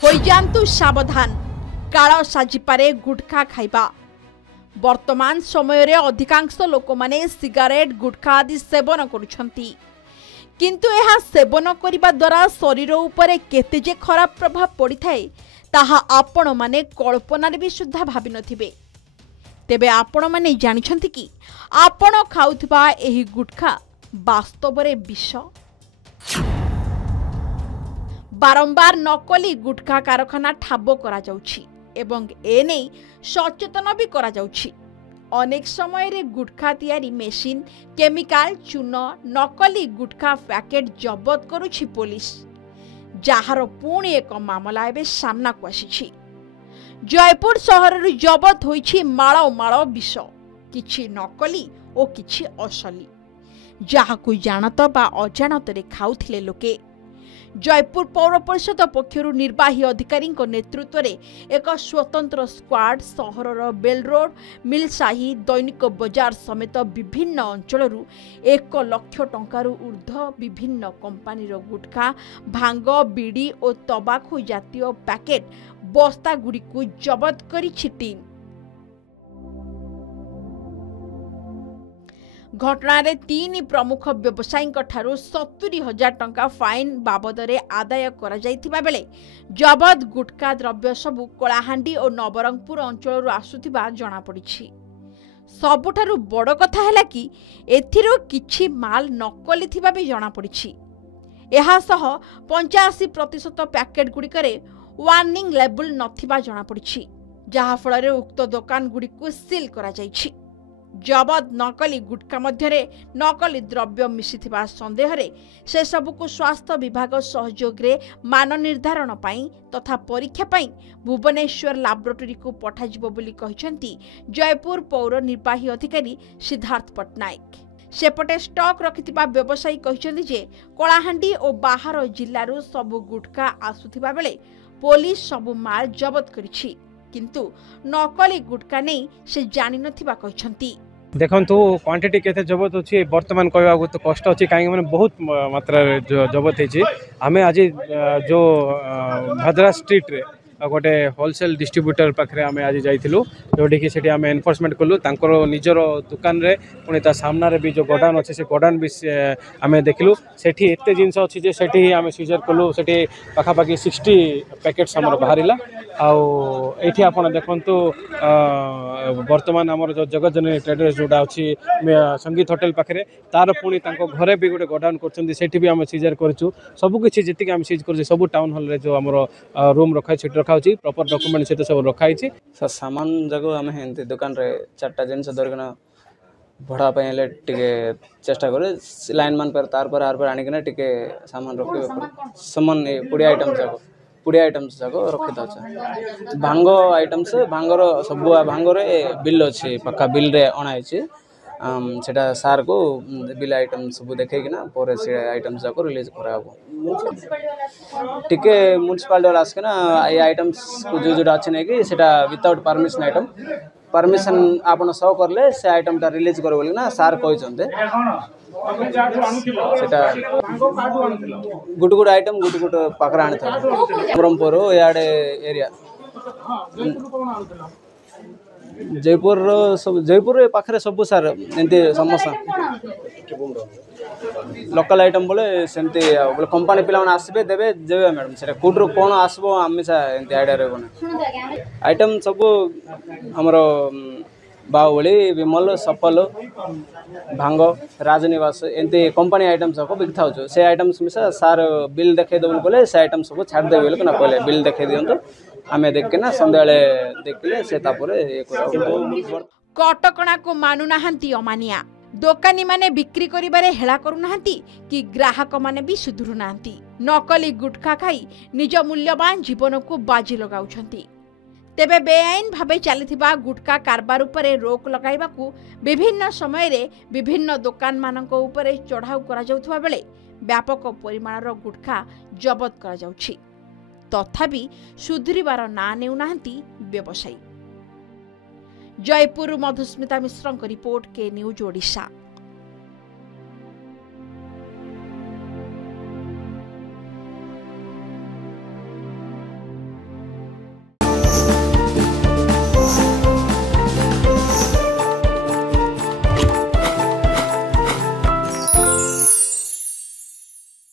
होइजान्तु सावधान काळ साजिपारे गुटखा खाइबा। वर्तमान समय रे अधिकांश लोक माने सिगारेट गुटखा आदि सेवन करुछंती, किंतु यह सेवन करिबा द्वारा शरीर उपरे केते जे खराब प्रभाव पड़ी थाए ताहा आपण माने कल्पना भी सुद्धा भाबी नथिबे। तेबे आपण माने जानिछंती कि आपण खाउथबा एही गुटखा वास्तव रे विष। बारंबार नकली गुटखा कारखाना ठाब करा जाउछि एवं एने सचेतन भी करा जाउछि। अनेक समय रे गुटखा तैयारी मेसिन, केमिकल, चून, नकली गुटखा पैकेट जबत करुछि पुलिस, जार पुणी एक मामला एबे सामना को आसीछि। जयपुर सहर रे जबत होइछि माळ माळ विष, किछि नकली ओ किछि असली, जाहाकु जानत बा अजानत रे खाउथिले लोके। जयपुर पौर परिषद पक्षरु निर्वाही अधिकारी नेतृत्व में एक स्वतंत्र स्क्वाड सहरर बेल रोड, मिलसाही, दैनिक बजार समेत विभिन्न अंचलरू 1 लाख टंकारु ऊर्ध्व विभिन्न कंपानीर गुटखा, भांग, बीड़ी और तबाकू जातीय पैकेट बस्ता गुड़िक जबत करिछि टीम। घटना रे 3 प्रमुख व्यवसायी ठारू 70,000 टंका फाइन बाबद आदाय करा जाइथिबा बेले जबत गुटखा द्रव्य सबु कलाहांडी और नवरंगपुर अंचल आसुथिबा जणा पड़िछि। सबुठारु बड़ कथा हैला कि एथिरो किछि माल नकली थिबा भी जणा पड़िछि। एहा सह 85% पैकेट गुड़िकरे वार्निंग लेबल नथिबा जणा पड़िछि, जहा फଳରେ उक्त दुकान गुड़िकु सील करा जाइछि। जबत नकली गुटखा मध्यरे नकली द्रव्य मिसिथिबा संदेह रे से सबुको स्वास्थ्य विभाग सहयोग रे मान निर्धारण पाई तथा परीक्षा पाई भुवनेश्वर लैबोरेटरी को पठाजिबो बोली कहिसंती जयपुर पौर निर्वाही अधिकारी सिद्धार्थ पटनायक। सेपटे स्टॉक रखिथिबा व्यवसायी कहिसंती जे कलाहांडी और बाहर जिल्लारू सबु गुटखा आसुथिबा बेले पुलिस सबु माल जबत करिछि, किंतु नकली गुटखा नहीं से जानि नथिबा कहिसंती। देखंतु क्वांटिटी केते जबत अछि वर्तमान कहबा तो कष्ट अछि, काहे माने बहुत मात्रा रे जबत हेछि। हमें आज जो भद्रा स्ट्रीट रे गोटे होलसेल डिस्ट्रीब्यूटर पाखरे आम आज जाइलु, जोटी कि सेठी आम एनफोर्समेंट कलु। तांकर निजर दुकान रे पुणी ता सामना रे भी जो गोडाउन अच्छे से गोडाउन भी आम देखलु। सेठी एते जिनस अच्छी जे सेठी आम सीजर कलु। सेठी पाखापाखि 60 पैकेट्स आमर बाहरिला। आउ एठी आपण देखंतु वर्तमान आमर जो जगतजननी ट्रेडर्स जोड़ा अच्छी संगीत होटल पाखरे तार पुणी तांको घरे भी गोटे गोडाउन करछंती, सेठी भी आम सीजर करछु। सब किछि जति आम सीज करछु सब टाउन हॉल रे जो आमर रूम रखा छै रखाउछि, प्रॉपर डॉक्यूमेंट सहित सब रखाइछि। सर सामान जगह आम हेंती दुकान रे 4टा जिनस धरकिना भड़ा पे ले टिके चेष्टा करे लाइन मान पर तार पर आर पर आनी किना टिके सामान रखिबे पर सामान पुड़ी आइटम्स जाको रखि दछ। भांग आइटम्स भांगर सब भांग रे बिल अछि, पक्का बिल रे अणाइ छै। सेटा सार को बिल आइटम सब देखे किना पर से आइटम्स जाको रिलीज कराबो। टिके म्युनिसिपालिटी वाला आस के ना ये आइटम्स को जो जो अच्छे नहीं कि सेटा विदाउट परमिशन आइटम परमिशन आपन सो करले से आइटम ता रिलीज कर बोली ना सार कहि चंदे सेटा good good item good good पाकरा आनी था ब्रह्मपुर याडे एरिया जयपुर पाखरे सब सार एंती समस्या लोकल आइटम बोले सेमती बोले कंपनी पिला माने आसीबे देबे जेबे मैडम सेटा कोडरो कोन आसबो आमिसा एंती आइडिया रे बने आइटम सब हमरो बाहुबली विमल सफल भांग राजनिवास एंती कंपनी आइटम सब बिकथाउ छ। से आइटम्स मिसा सार बिल देखे दबल बोले से आइटम सब छाड़ देबे बोले ना पहले बिल देखे दियंतो आमे देख के ना संध्याळे देखले से तापरे ए करा। कटकणा को मानु नाहंती अमानिया दोकानी माने बिक्री करिबारे हेला करू नाहंती कि ग्राहक माने भी सुधुरु नाहंती। नकली गुटखा खाई निज मूल्यवान जीवन को बाजी लगाउछंती। तेबे बेआईन भावे चलिथिबा गुटखा कारबार उपरे रोक लगाइबाकू विभिन्न समय रे विभिन्न दुकान मानक उपरे चढ़ाऊ करा जाउथबा बेले व्यापक परिमाणर गुटखा जबत करा जाउछि। तथापि सुधुरिबार ना नेउ नाहंती व्यवसायी। जयपुर मधुस्मिता मिश्र रिपोर्ट के न्यूज ओडिशा।